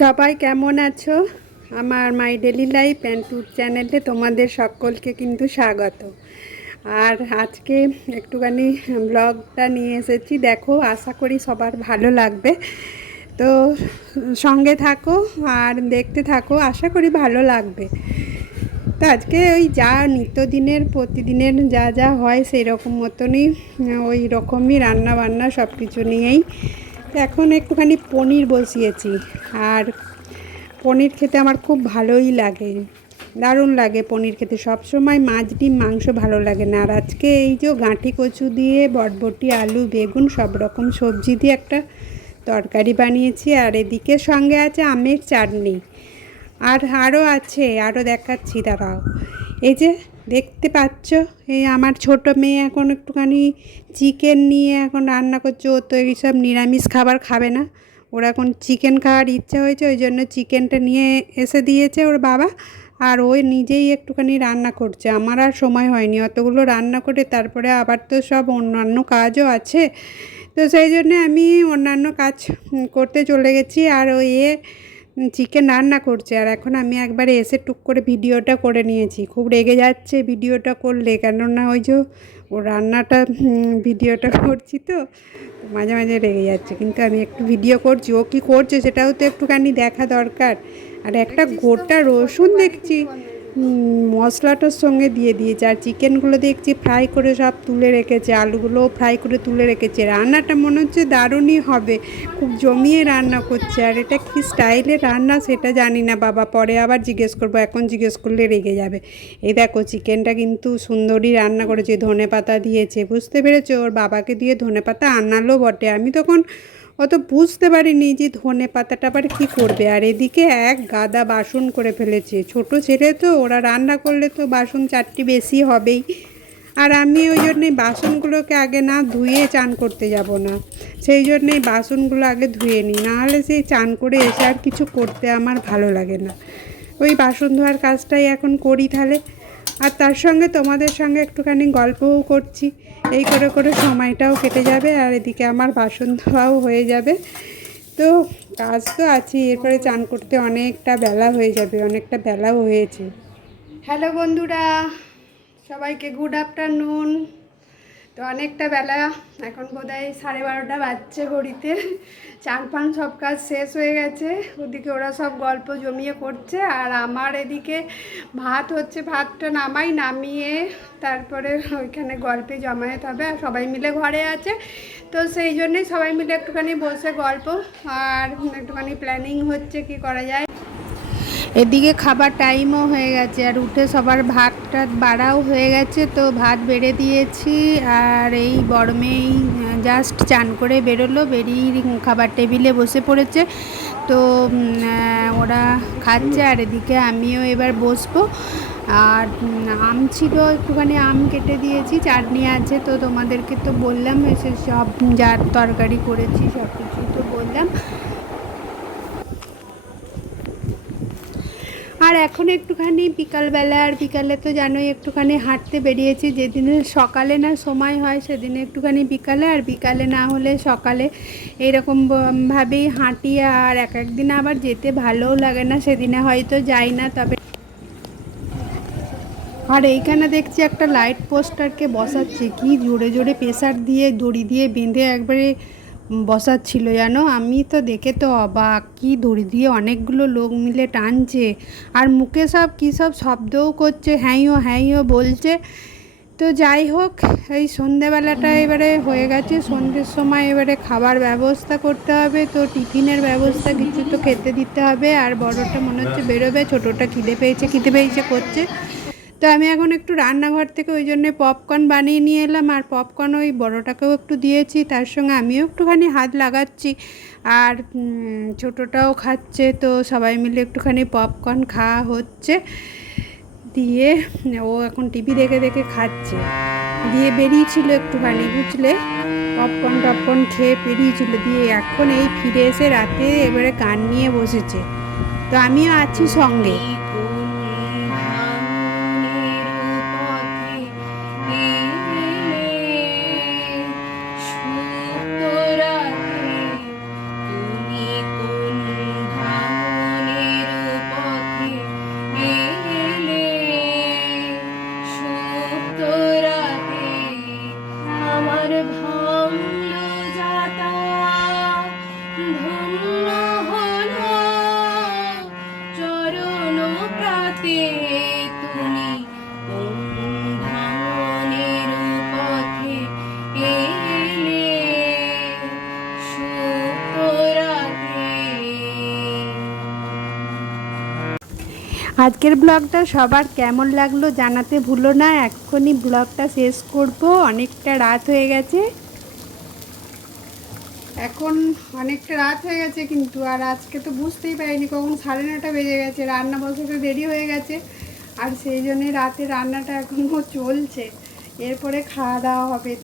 সবাই কেমন আছো? আমার মাই ডেলি লাইফ অ্যান্ড ট্যুর চ্যানেলে তোমাদের সকলকে কিন্তু স্বাগত। আর আজকে একটুখানি ব্লগটা নিয়ে এসেছি, দেখো, আশা করি সবার ভালো লাগবে। তো সঙ্গে থাকো আর দেখতে থাকো, আশা করি ভালো লাগবে। তো আজকে ওই যা নিত্যদিনের প্রতিদিনের যা যা হয় সেই রকম মতনই, ওই রকমই রান্না বান্না সব কিছু নিয়েই। তো এখন একটুখানি পনির বসিয়েছি। আর পনির খেতে আমার খুব ভালোই লাগে, দারুণ লাগে পনির খেতে। সবসময় মাছ ডিম মাংস ভালো লাগে না। আর আজকে এই যে গাঁটি কচু দিয়ে বটবটি আলু বেগুন সব রকম সবজি দিয়ে একটা তরকারি বানিয়েছি। আর এদিকে সঙ্গে আছে আমের চাটনি। আর আরও আছে, আরও দেখাচ্ছি, দাঁড়াও। এই যে দেখতে পাচ্ছ, এই আমার ছোট মেয়ে এখন একটুখানি চিকেন নিয়ে এখন রান্না করছে। ও তো এইসব নিরামিষ খাবার খাবে না, ওর এখন চিকেন খাওয়ার ইচ্ছা হয়েছে, ওই জন্য চিকেনটা নিয়ে এসে দিয়েছে ওর বাবা। আর ও নিজেই একটুখানি রান্না করছে। আমার আর সময় হয়নি অতগুলো রান্না করে, তারপরে আবার তো সব অন্যান্য কাজও আছে। তো সেই জন্যে আমি অন্যান্য কাজ করতে চলে গেছি। আর ওই চিকেন রান্না করছে। আর এখন আমি একবারে এসে টুক করে ভিডিওটা করে নিয়েছি। খুব রেগে যাচ্ছে ভিডিওটা করলে, কেননা ওই যে ও রান্নাটা ভিডিওটা করছি, তো মাঝে মাঝে রেগে যাচ্ছে। কিন্তু আমি একটু ভিডিও করছি, ও কী করছে সেটাও তো একটুখানি দেখা দরকার। আর একটা গোটা রসুন দেখছি মশলাটার সঙ্গে দিয়ে দিয়েছে। আর চিকেনগুলো দেখছি ফ্রাই করে সব তুলে রেখেছে, আলুগুলোও ফ্রাই করে তুলে রেখেছে। রান্নাটা মনে হচ্ছে দারুণই হবে, খুব জমিয়ে রান্না করছে। আর এটা কী স্টাইলে রান্না সেটা জানি না বাবা, পরে আবার জিজ্ঞেস করবো, এখন জিজ্ঞেস করলে রেগে যাবে। এই দেখো চিকেনটা কিন্তু সুন্দরই রান্না করেছে, ধনেপাতা দিয়েছে, বুঝতে পেরেছো? ওর বাবাকে দিয়ে ধনেপাতা আনালো বটে, আমি তখন অত বুঝতে পারিনি যে ধনে পাতাটা আবার কী করবে। আর এদিকে এক গাদা বাসন করে ফেলেছে, ছোট ছেলে তো, ওরা রান্না করলে তো বাসন চারটি বেশি হবেই। আর আমি ওই জন্যে বাসনগুলোকে আগে না ধুয়ে চান করতে যাব না, সেই জন্যেই বাসনগুলো আগে ধুয়ে নিই, নাহলে সেই চান করে এসে আর কিছু করতে আমার ভালো লাগে না। ওই বাসন ধোয়ার কাজটাই এখন করি তাহলে। আর তার সঙ্গে তোমাদের সঙ্গে একটুখানি গল্পও করছি, এই করে করে সময়টাও কেটে যাবে। আর এদিকে আমার বাসন ধোয়াও হয়ে যাবে। তো কাজ তো আছে, এরপরে চান করতে অনেকটা বেলা হয়ে যাবে, অনেকটা বেলাও হয়েছে। হ্যালো বন্ধুরা, সবাইকে গুড আফটারনুন। তো অনেকটা বেলা, এখন বোধহয় 12:30 বাজছে ঘড়িতে। চান পান সব কাজ শেষ হয়ে গেছে, ওদিকে ওরা সব গল্প জমিয়ে করছে। আর আমার এদিকে ভাত হচ্ছে, ভাতটা নামিয়ে তারপরে ওইখানে গল্পে জমায়েত হবে। আর সবাই মিলে ঘরে আছে, তো সেই জন্যেই সবাই মিলে একটুখানি বসে গল্প আর একটুখানি প্ল্যানিং হচ্ছে কি করা যায়। এদিকে খাবার টাইমও হয়ে গেছে, আর উঠে সবার ভাত টাত বাড়াও হয়ে গেছে, তো ভাত বেড়ে দিয়েছি। আর এই বড় মেয়েই জাস্ট চান করে বেরোলো, বেরিয়ে খাবার টেবিলে বসে পড়েছে। তো ওরা খাচ্ছে, আর এদিকে আমিও এবার বসবো। আর আম ছিল, একটুখানি আম কেটে দিয়েছি, চাটনি আছে, তো তোমাদেরকে তো বললাম এসে সব যার তরকারি করেছি সব কিছুই তো বললাম। আর এখন একটুখানি বিকালবেলা, আর বিকালে তো জানোই একটুখানি হাঁটতে বেরিয়েছি। যেদিনে সকালে না সময় হয় সেদিনে একটুখানি বিকালে, আর বিকালে না হলে সকালে, এইরকম ভাবেই হাঁটি। আর এক একদিন আবার যেতে ভালোও লাগে না, সেদিনে হয়তো যাই না। তবে আর এইখানে দেখছি একটা লাইট পোস্টারকে বসাচ্ছে, কি জোরে জোরে প্রেসার দিয়ে দড়ি দিয়ে বেঁধে একবারে বসাচ্ছিল, জানো। আমি তো দেখে তো অবাক, কি দড়ি দিয়ে অনেকগুলো লোক মিলে টানছে। আর মুখে সব কী সব শব্দও করছে, হ্যাঁইও বলছে। তো যাই হোক, এই সন্ধেবেলাটা এবারে হয়ে গেছে, সন্ধ্যের সময় এবারে খাবার ব্যবস্থা করতে হবে। তো টিফিনের ব্যবস্থা কিছু তো খেতে দিতে হবে। আর বড়টা মনে হচ্ছে বেরোবে, ছোটোটা খিদে পেয়েছে করছে। তো আমি এখন একটু রান্নাঘর থেকে ওই জন্যে পপকর্ন বানিয়ে নিয়ে এলাম। আর পপকর্ন ওই বড়টাকেও একটু দিয়েছি, তার সঙ্গে আমিও একটুখানি হাত লাগাচ্ছি। আর ছোটোটাও খাচ্ছে, তো সবাই মিলে একটুখানি পপকর্ন খাওয়া হচ্ছে। দিয়ে ও এখন টিভি দেখে দেখে খাচ্ছে। দিয়ে বেরিয়েছিল একটুখানি, বুঝলে, পপকর্ন খেয়ে বেরিয়েছিল। দিয়ে এখন এই ফিরে এসে রাতে এবারে গান নিয়ে বসেছে, তো আমিও আছি সঙ্গে। আজকের ব্লগটা সবার কেমন লাগলো জানাতে ভুলো না। এক্ষুনি ব্লগটা শেষ করব, অনেকটা রাত হয়ে গেছে। এখন অনেকটা রাত হয়ে গেছে কিন্তু, আর আজকে তো বুঝতেই পারিনি কখন 9:30 বেজে গেছে। রান্না বসাতে দেরি হয়ে গেছে, আর সেই জন্যে রাতে রান্নাটা এখনও চলছে। এরপরে খাওয়া দাওয়া হবে।